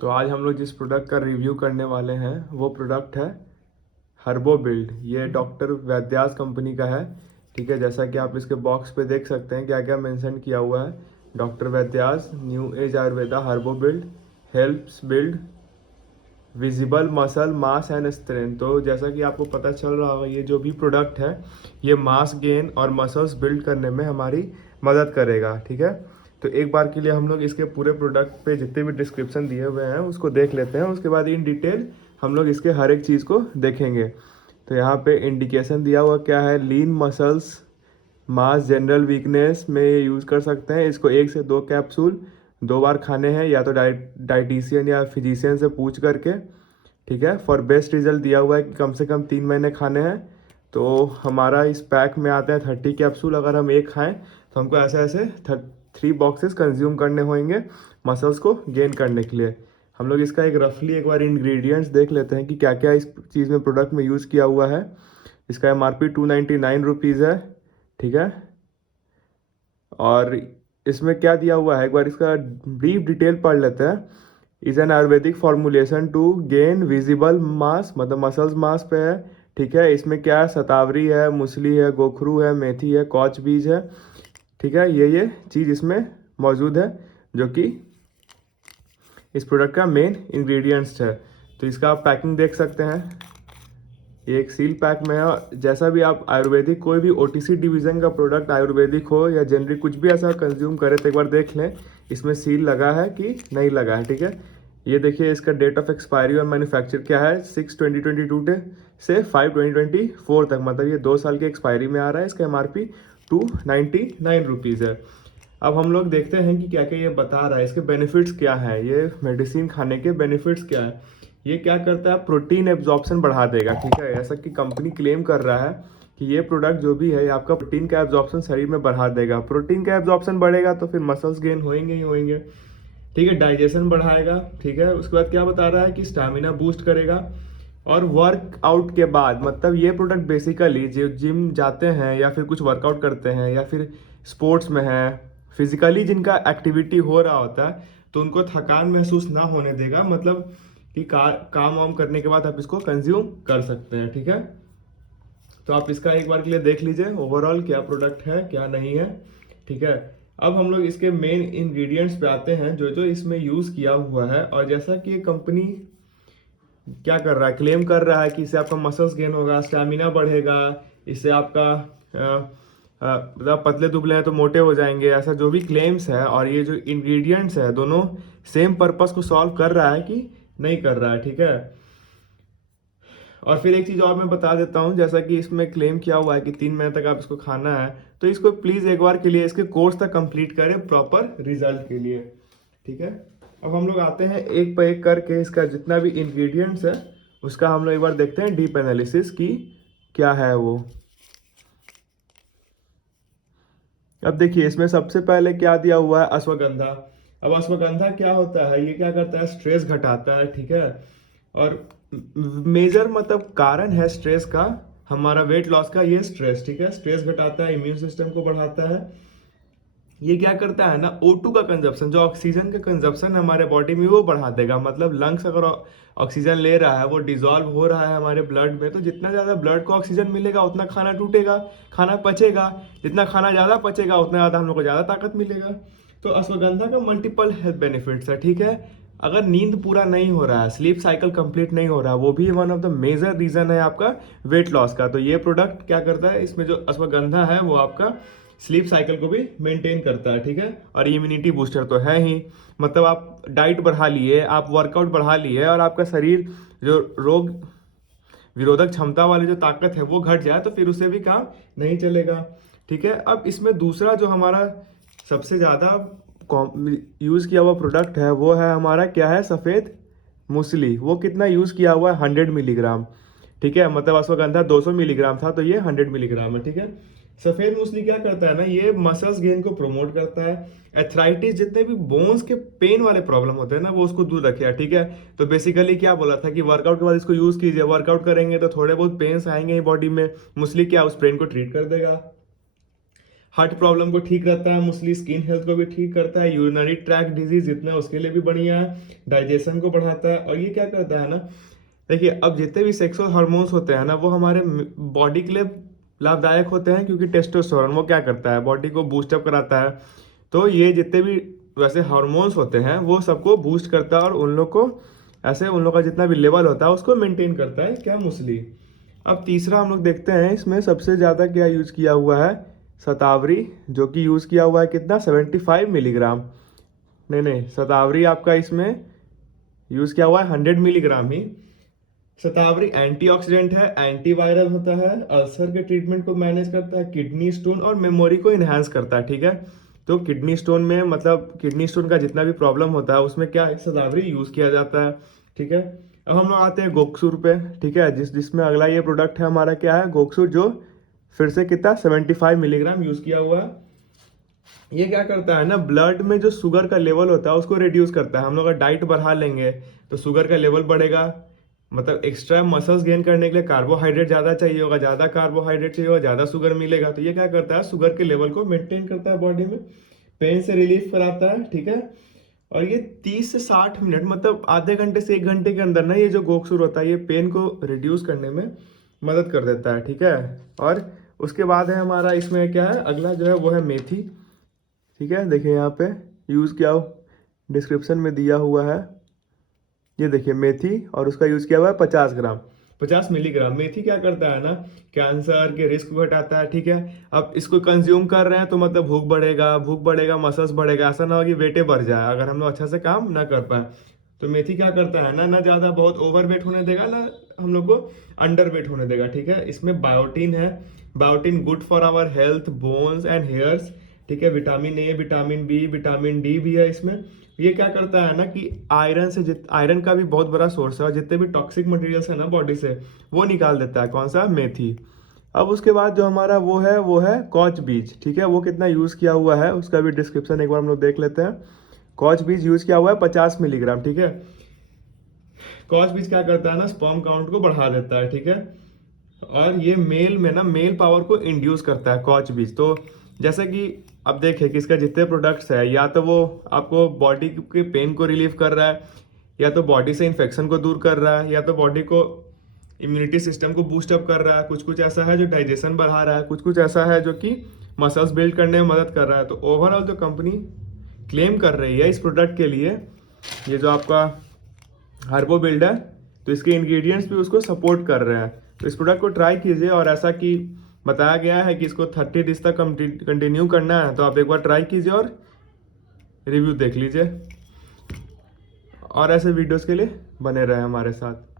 तो आज हम लोग जिस प्रोडक्ट का रिव्यू करने वाले हैं वो प्रोडक्ट है हर्बो बिल्ड। ये डॉक्टर वैद्यास कंपनी का है। ठीक है, जैसा कि आप इसके बॉक्स पे देख सकते हैं क्या क्या मेंशन किया हुआ है। Doctor Vaidya's new age Ayurveda Herbobuild helps build visible muscle mass and strength. तो जैसा कि आपको पता चल रहा होगा, ये जो भी प्रोडक्ट है ये मास गेन और मसल्स बिल्ड करने में हमारी मदद करेगा। ठीक है, तो एक बार के लिए हम लोग इसके पूरे प्रोडक्ट पे जितने भी डिस्क्रिप्शन दिए हुए हैं उसको देख लेते हैं। उसके बाद इन डिटेल हम लोग इसके हर एक चीज़ को देखेंगे। तो यहाँ पे इंडिकेशन दिया हुआ क्या है, लीन मसल्स मास जनरल वीकनेस में ये यूज़ कर सकते हैं। इसको 1 से 2 कैप्सूल 2 बार खाने हैं, या तो डाइटिशियन या फिजिशियन से पूछ करके। ठीक है, फॉर बेस्ट रिजल्ट दिया हुआ है कि कम से कम 3 महीने खाने हैं। तो हमारा इस पैक में आते हैं 30 कैप्सूल। अगर हम एक खाएं तो हमको ऐसे ऐसे 3 बॉक्सेस कंज्यूम करने होंगे मसल्स को गेन करने के लिए। हम लोग इसका एक रफली एक बार इंग्रेडिएंट्स देख लेते हैं कि क्या क्या इस चीज़ में प्रोडक्ट में यूज़ किया हुआ है। इसका MRP 299 रुपीज़ है। ठीक है, और इसमें क्या दिया हुआ है एक बार इसका ब्रीफ डिटेल पढ़ लेते हैं। Is an ayurvedic formulation to gain visible mass, मतलब मसल्स मास पे है। ठीक है, इसमें क्या है, शतावरी है, मूसली है, गोखरू है, मेथी है, कॉच बीज है। ठीक है, ये चीज़ इसमें मौजूद है जो कि इस प्रोडक्ट का मेन इंग्रेडिएंट्स है। तो इसका आप पैकिंग देख सकते हैं, ये एक सील पैक में है। जैसा भी आप आयुर्वेदिक कोई भी OTC डिवीज़न का प्रोडक्ट आयुर्वेदिक हो या जनरिक कुछ भी ऐसा कंज्यूम करें तो एक बार देख लें इसमें सील लगा है कि नहीं लगा है। ठीक है, ये देखिए इसका डेट ऑफ एक्सपायरी और मैन्युफैक्चर क्या है, 6/2022 से 5/2024 तक, मतलब ये 2 साल की एक्सपायरी में आ रहा है। इसका MRP 299 रुपीज़ है। अब हम लोग देखते हैं कि क्या क्या ये बता रहा है, इसके बेनिफिट्स क्या है, ये मेडिसिन खाने के बेनिफिट्स क्या है। ये क्या करता है, प्रोटीन एब्जॉर्प्शन बढ़ा देगा। ठीक है, ऐसा कि कंपनी क्लेम कर रहा है कि ये प्रोडक्ट जो भी है ये आपका प्रोटीन का एब्जॉर्प्शन शरीर में बढ़ा देगा। प्रोटीन का एब्जॉर्प्शन बढ़ेगा तो फिर मसल्स गेन होंगे ही होंगे। ठीक है, डाइजेशन बढ़ाएगा। ठीक है, उसके बाद क्या बता रहा है कि स्टैमिना बूस्ट करेगा। और वर्कआउट के बाद, मतलब ये प्रोडक्ट बेसिकली जो जिम जाते हैं या फिर कुछ वर्कआउट करते हैं या फिर स्पोर्ट्स में है, फिजिकली जिनका एक्टिविटी हो रहा होता है तो उनको थकान महसूस ना होने देगा। मतलब कि काम वाम करने के बाद आप इसको कंज्यूम कर सकते हैं। ठीक है, तो आप इसका एक बार के लिए देख लीजिए ओवरऑल क्या प्रोडक्ट है क्या नहीं है। ठीक है, अब हम लोग इसके मेन इंग्रेडिएंट्स पे आते हैं जो जो इसमें यूज़ किया हुआ है। और जैसा कि ये कंपनी क्या कर रहा है, क्लेम कर रहा है कि इससे आपका मसल्स गेन होगा, स्टैमिना बढ़ेगा, इससे आपका मतलब पतले दुबले हैं तो मोटे हो जाएंगे, ऐसा जो भी क्लेम्स है। और ये जो इंग्रेडिएंट्स है दोनों सेम पर्पस को सॉल्व कर रहा है कि नहीं कर रहा है। ठीक है, और फिर एक चीज़ और मैं बता देता हूँ, जैसा कि इसमें क्लेम किया हुआ है कि 3 महीने तक आप इसको खाना है, तो इसको प्लीज़ एक बार के लिए इसके कोर्स तक कंप्लीट करें प्रॉपर रिजल्ट के लिए। ठीक है, अब हम लोग आते हैं एक पर एक करके इसका जितना भी इंग्रेडिएंट्स है उसका हम लोग एक बार देखते हैं डीप एनालिसिस की क्या है वो। अब देखिए इसमें सबसे पहले क्या दिया हुआ है, अश्वगंधा। अब अश्वगंधा क्या होता है, ये क्या करता है, स्ट्रेस घटाता है। ठीक है, और मेजर मतलब कारण है स्ट्रेस का, हमारा वेट लॉस का ये स्ट्रेस। ठीक है, स्ट्रेस घटाता है, इम्यून सिस्टम को बढ़ाता है। ये क्या करता है ना, O2 का कंजप्शन, जो ऑक्सीजन का कंजप्शन हमारे बॉडी में वो बढ़ा देगा। मतलब लंग्स अगर ऑक्सीजन ले रहा है वो डिजॉल्व हो रहा है हमारे ब्लड में, तो जितना ज़्यादा ब्लड को ऑक्सीजन मिलेगा उतना खाना टूटेगा, खाना पचेगा। जितना खाना ज़्यादा पचेगा उतना ज़्यादा हम लोग को ज़्यादा ताकत मिलेगा। तो अश्वगंधा का मल्टीपल हेल्थ बेनिफिट्स है। ठीक है, अगर नींद पूरा नहीं हो रहा है, स्लीप साइकिल कंप्लीट नहीं हो रहा है, वो भी one of the major reason है आपका वेट लॉस का। तो ये प्रोडक्ट क्या करता है, इसमें जो अश्वगंधा है वो आपका स्लीप साइकिल को भी मेंटेन करता है। ठीक है, और इम्यूनिटी बूस्टर तो है ही। मतलब आप डाइट बढ़ा लिए, आप वर्कआउट बढ़ा लिए और आपका शरीर जो रोग विरोधक क्षमता वाली जो ताकत है वो घट जाए तो फिर उसे भी काम नहीं चलेगा। ठीक है, अब इसमें दूसरा जो हमारा सबसे ज़्यादा यूज़ किया हुआ प्रोडक्ट है वो है हमारा क्या है, सफ़ेद मूसली। वो कितना यूज़ किया हुआ है, 100 मिलीग्राम। ठीक है, मतलब अश्वगंधा 200 मिलीग्राम था तो ये 100 मिलीग्राम है। ठीक है, सफ़ेद मूसली क्या करता है ना, ये मसल्स गेन को प्रमोट करता है। एथराइटिस, जितने भी बोन्स के पेन वाले प्रॉब्लम होते हैं ना वो उसको दूर रखेगा। ठीक है, तो बेसिकली क्या बोला था कि वर्कआउट के बाद इसको यूज़ कीजिए, वर्कआउट करेंगे तो थोड़े बहुत पेन्स आएंगे ही बॉडी में, मूसली क्या उस पेन को ट्रीट कर देगा। हार्ट प्रॉब्लम को ठीक रहता है मुसली, स्किन हेल्थ को भी ठीक करता है, यूरिनरी ट्रैक्ट डिजीज जितना है उसके लिए भी बढ़िया है, डाइजेशन को बढ़ाता है। और ये क्या करता है ना, देखिए अब जितने भी सेक्सुअल हार्मोन्स होते हैं ना वो हमारे बॉडी के लिए लाभदायक होते हैं, क्योंकि टेस्टोस्टेरोन वो क्या करता है, बॉडी को बूस्टअप कराता है। तो ये जितने भी वैसे हार्मोन्स होते हैं वो सबको बूस्ट करता है और उन लोग को ऐसे उन लोग का जितना भी लेवल होता है उसको मेंटेन करता है क्या, मूसली। अब तीसरा हम लोग देखते हैं इसमें सबसे ज़्यादा क्या यूज़ किया हुआ है, शतावरी, जो कि यूज़ किया हुआ है कितना, 75 मिलीग्राम। नहीं, शतावरी आपका इसमें यूज़ किया हुआ है 100 मिलीग्राम ही। शतावरी एंटीऑक्सीडेंट है, एंटीवायरल होता है, अल्सर के ट्रीटमेंट को मैनेज करता है, किडनी स्टोन और मेमोरी को इन्हांस करता है, ठीक है। तो किडनी स्टोन में मतलब किडनी स्टोन का जितना भी प्रॉब्लम होता है उसमें क्या शतावरी यूज़ किया जाता है, ठीक है। अब हम लोग आते हैं गोक्सुर पे, ठीक है, जिसमें अगला ये प्रोडक्ट है हमारा क्या है, गोक्सुर, जो फिर से कितना 75 मिलीग्राम यूज़ किया हुआ है। ये क्या करता है ना, ब्लड में जो शुगर का लेवल होता है उसको रिड्यूस करता है। हम लोग अगर डाइट बढ़ा लेंगे तो शुगर का लेवल बढ़ेगा, मतलब एक्स्ट्रा मसल्स गेन करने के लिए कार्बोहाइड्रेट ज़्यादा चाहिए होगा, ज़्यादा कार्बोहाइड्रेट चाहिए होगा, ज़्यादा शुगर मिलेगा। तो ये क्या करता है, शुगर के लेवल को मेंटेन करता है बॉडी में, पेन से रिलीफ कराता है, ठीक है। और ये 30 से 60 मिनट मतलब आधे घंटे से 1 घंटे के अंदर ना ये जो गोक्सुर होता है ये पेन को रिड्यूस करने में मदद कर देता है, ठीक है। और उसके बाद है हमारा इसमें क्या है, अगला जो है वो है मेथी, ठीक है। देखिए यहाँ पे यूज़ किया डिस्क्रिप्शन में दिया हुआ है, ये देखिए मेथी, और उसका यूज़ किया हुआ है 50 ग्राम, 50 मिलीग्राम। मेथी क्या करता है ना, कैंसर के रिस्क को घटाता है, ठीक है। अब इसको कंज्यूम कर रहे हैं तो मतलब भूख बढ़ेगा, मसल्स बढ़ेगा, ऐसा ना हो कि वेटे बढ़ जाए अगर हम लोग अच्छा से काम ना कर पाए। तो मेथी क्या करता है ना ज़्यादा बहुत ओवर वेट होने देगा, ना हम लोग को अंडर वेट होने देगा, ठीक है। इसमें बायोटीन है, biotin good for our health, bones and hairs, ठीक है। Vitamin A, vitamin B, vitamin D भी है इसमें। ये क्या करता है ना कि आयरन का भी बहुत बड़ा सोर्स है, और जितने भी टॉक्सिक मटेरियल्स है ना बॉडी से वो निकाल देता है, कौन सा, मेथी। अब उसके बाद जो हमारा वो है कॉच बीज, ठीक है। वो कितना यूज़ किया हुआ है उसका भी डिस्क्रिप्शन एक बार हम लोग देख लेते हैं। कॉच बीज यूज़ किया हुआ है 50 मिलीग्राम, ठीक है। कॉच बीज क्या करता है ना, स्पर्म काउंट को बढ़ा देता है, ठीक है। और ये मेल में ना मेल पावर को इंड्यूस करता है कॉच बीज। तो जैसे कि अब देखिए कि इसका जितने प्रोडक्ट्स है, या तो वो आपको बॉडी के पेन को रिलीव कर रहा है, या तो बॉडी से इन्फेक्शन को दूर कर रहा है, या तो बॉडी को इम्यूनिटी सिस्टम को बूस्टअप कर रहा है, कुछ कुछ ऐसा है जो डाइजेशन बढ़ा रहा है, कुछ कुछ ऐसा है जो कि मसल्स बिल्ड करने में मदद कर रहा है। तो ओवरऑल जो कंपनी क्लेम कर रही है इस प्रोडक्ट के लिए, ये जो आपका हर्बो बिल्ड है, तो इसके इंग्रेडिएंट्स भी उसको सपोर्ट कर रहे हैं। तो इस प्रोडक्ट को ट्राई कीजिए, और ऐसा कि बताया गया है कि इसको 30 डेज तक कंटिन्यू करना है, तो आप एक बार ट्राई कीजिए और रिव्यू देख लीजिए। और ऐसे वीडियोस के लिए बने रहे हमारे साथ।